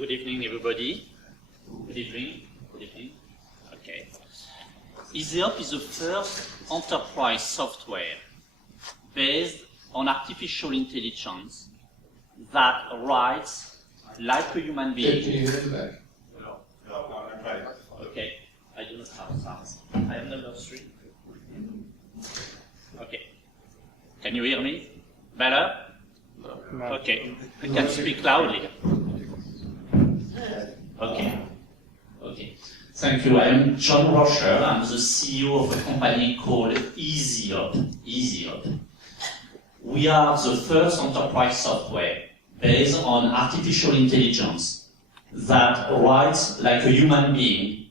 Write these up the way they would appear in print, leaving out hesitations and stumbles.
Good evening, everybody. Good evening. Good evening. Okay. Yseop is the first enterprise software based on artificial intelligence that writes like a human being. Can you hear me back? No, I'm trying. Okay. I do not have sound. I am number 3. Okay. Can you hear me? Better? No. Okay. I can speak loudly. Okay. Okay. Thank you. I am John Rauscher. I'm the CEO of a company called Yseop. Yseop. We are the first enterprise software based on artificial intelligence that writes like a human being,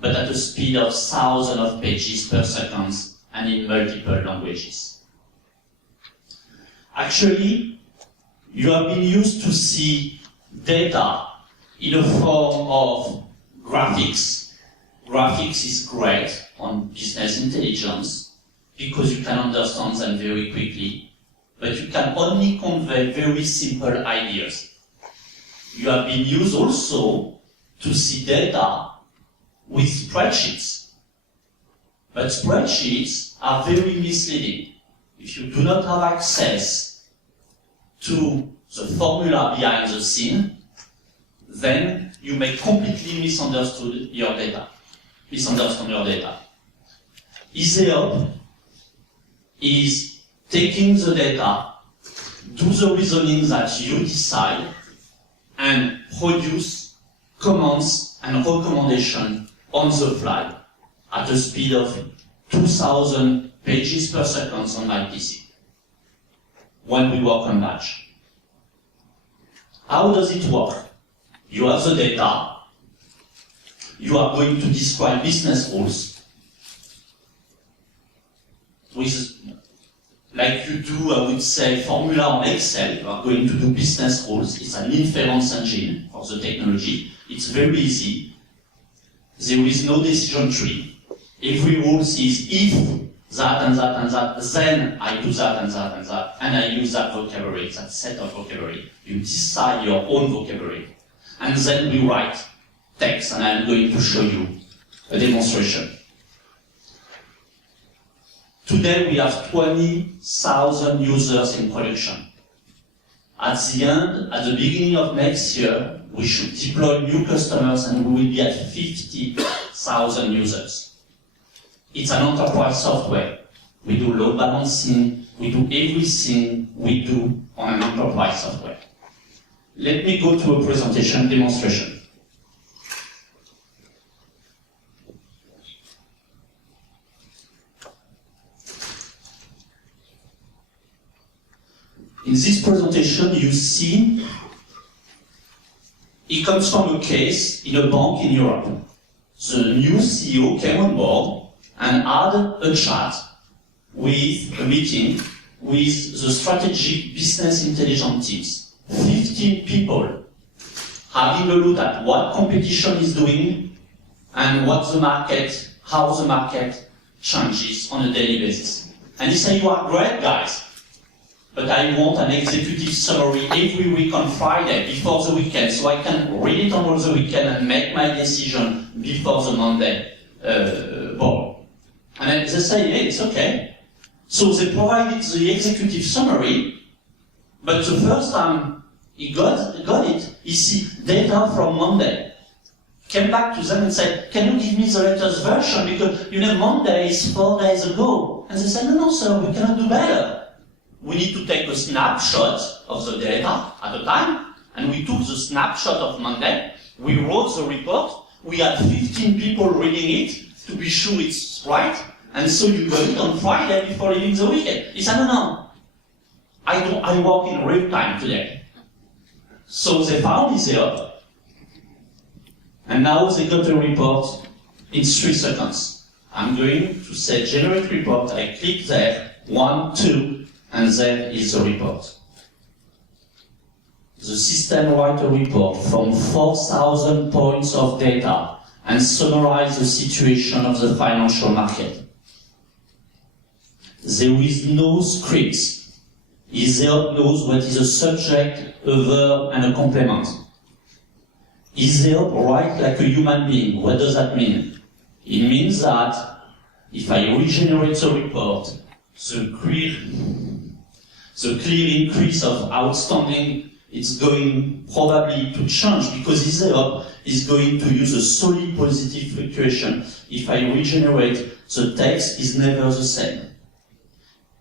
but at a speed of thousands of pages per second and in multiple languages. Actually, you have been used to see data in a form of graphics. Graphics is great on business intelligence because you can understand them very quickly, but you can only convey very simple ideas. You have been used also to see data with spreadsheets, but spreadsheets are very misleading. If you do not have access to the formula behind the scene, then you may completely misunderstand your data. Yseop is taking the data, do the reasoning that you decide, and produce commands and recommendations on the fly at a speed of 2,000 pages per second on my PC when we work on batch. How does it work? You have the data, you are going to describe business rules with, like you do, I would say, formula on Excel. You are going to do business rules. It's an inference engine for the technology. It's very easy. There is no decision tree. Every rule says if that and that and that, then I do that and that and that, and I use that vocabulary, that set of vocabulary. You decide your own vocabulary. And then we write text, and I'm going to show you a demonstration. Today we have 20,000 users in production. At the beginning of next year, we should deploy new customers and we will be at 50,000 users. It's an enterprise software. We do load balancing, we do everything we do on an enterprise software. Let me go to a presentation demonstration. In this presentation, you see it comes from a case in a bank in Europe. The new CEO came on board and had a chat with a meeting with the strategic business intelligence teams. 15 people having a look at what competition is doing and what the market, how the market changes on a daily basis. And he said, you are great guys, but I want an executive summary every week on Friday before the weekend so I can read it on the weekend and make my decision before the Monday board. And they say, hey, it's okay. So they provided the executive summary, but the first time he got it, he see data from Monday. Came back to them and said, can you give me the latest version? Because, Monday is 4 days ago. And they said, no, sir, we cannot do better. We need to take a snapshot of the data at a time. And we took the snapshot of Monday. We wrote the report. We had 15 people reading it to be sure it's right. And so you got it on Friday before leaving the weekend. He said, no. I work in real time today. So they found Yseop, and now they got a report in 3 seconds. I'm going to say generate report, I click there, 1, 2, and there is the report. The system writes a report from 4,000 points of data and summarizes the situation of the financial market. There is no scripts. Yseop knows what is a subject, a verb, and a complement. Yseop writes like a human being. What does that mean? It means that if I regenerate the report, the clear increase of outstanding, it's going probably to change because Yseop is going to use a solid positive fluctuation. If I regenerate, the text is never the same.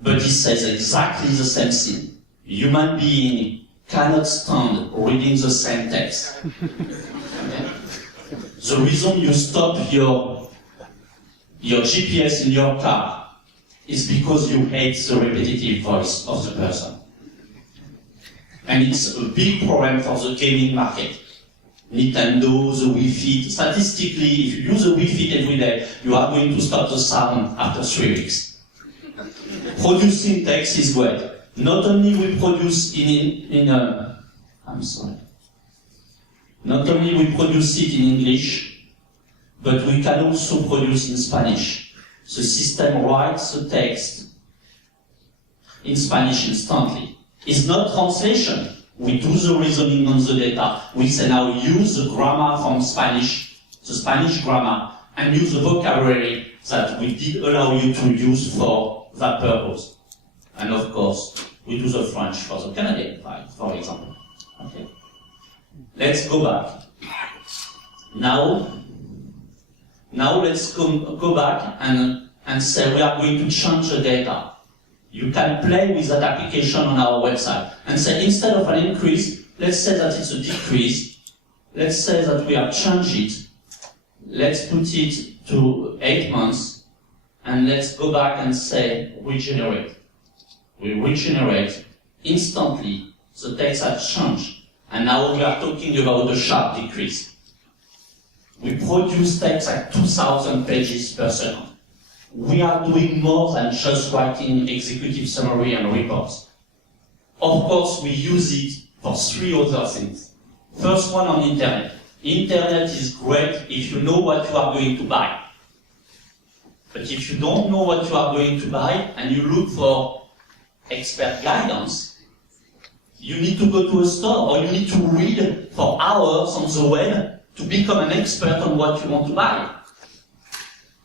But it says exactly the same thing. Human being cannot stand reading the same text. Okay? The reason you stop your GPS in your car is because you hate the repetitive voice of the person. And it's a big problem for the gaming market. Nintendo, the Wii Fit. Statistically, if you use the Wii Fit every day, you are going to stop the sound after 3 weeks. Producing text is great. Not only we produce not only we produce it in English, but we can also produce in Spanish. The system writes the text in Spanish instantly. It's not translation. We do the reasoning on the data. We say now use the grammar from Spanish, the Spanish grammar, and use the vocabulary that we did allow you to use for that purpose. And of course, we do the French for the Canadian file, for example. Okay. Let's go back. Now let's go back and say we are going to change the data. You can play with that application on our website and say instead of an increase, let's say that it's a decrease. Let's say that we have changed it. Let's put it to 8 months and let's go back and say regenerate. We regenerate instantly. The text has changed. And now we are talking about a sharp decrease. We produce text at 2,000 pages per second. We are doing more than just writing executive summary and reports. Of course, we use it for 3 other things. First one on internet. Internet is great if you know what you are going to buy. But if you don't know what you are going to buy and you look for expert guidance, you need to go to a store or you need to read for hours on the web to become an expert on what you want to buy.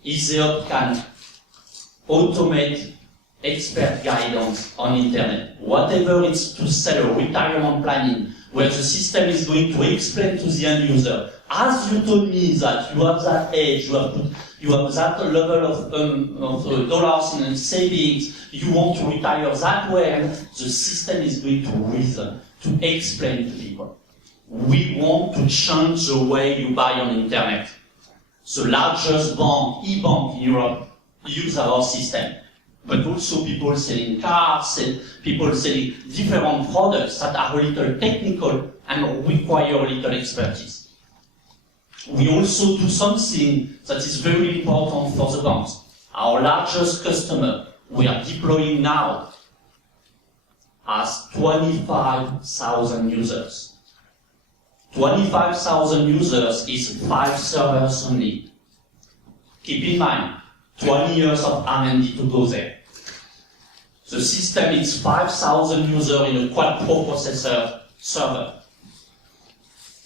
Yseop can automate expert guidance on internet. Whatever it's to sell a retirement planning, where the system is going to explain to the end user, as you told me that you have that age, you have that level of dollars in savings, you want to retire that way, and the system is going to reason, to explain to people. We want to change the way you buy on internet. The largest bank, e-bank in Europe, use our system. But also people selling cars, people selling different products that are a little technical and require a little expertise. We also do something that is very important for the banks. Our largest customer, we are deploying now, has 25,000 users. 25,000 users is 5 servers only. Keep in mind, 20 years of R&D to go there. The system is 5,000 users in a quad-pro processor server.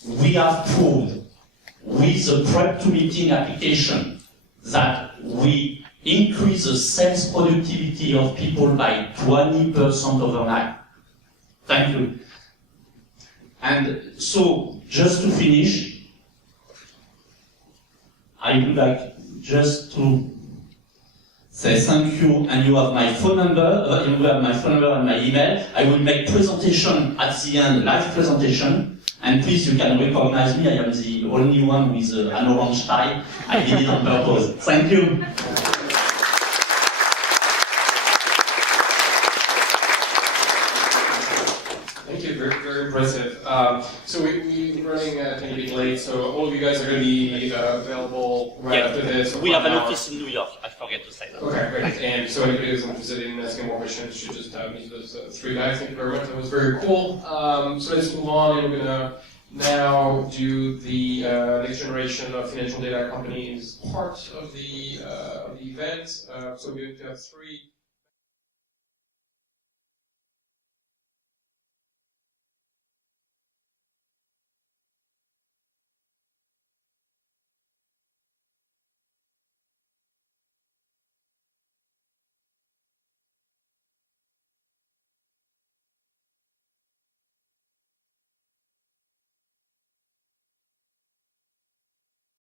We have proved with the prep-to-meeting application that we increase the sales productivity of people by 20% overnight. Thank you. And so, just to finish, I would like just to say thank you, and you have my phone number, and my email. I will make presentation at the end, live presentation, and please you can recognize me. I am the only one with an orange tie. I did it on purpose. Thank you. Thank you, very impressive. So we're running a tiny bit late, so all of you guys are going to be available right after this. We have an office in New York, I forget to say that. Okay, great. And so anybody who's interested in asking more questions should just meet those 3 guys. Thank you very much, that was very cool. So let's move on, and we're going to now do the next generation of financial data companies part of the event. So we're going to have 3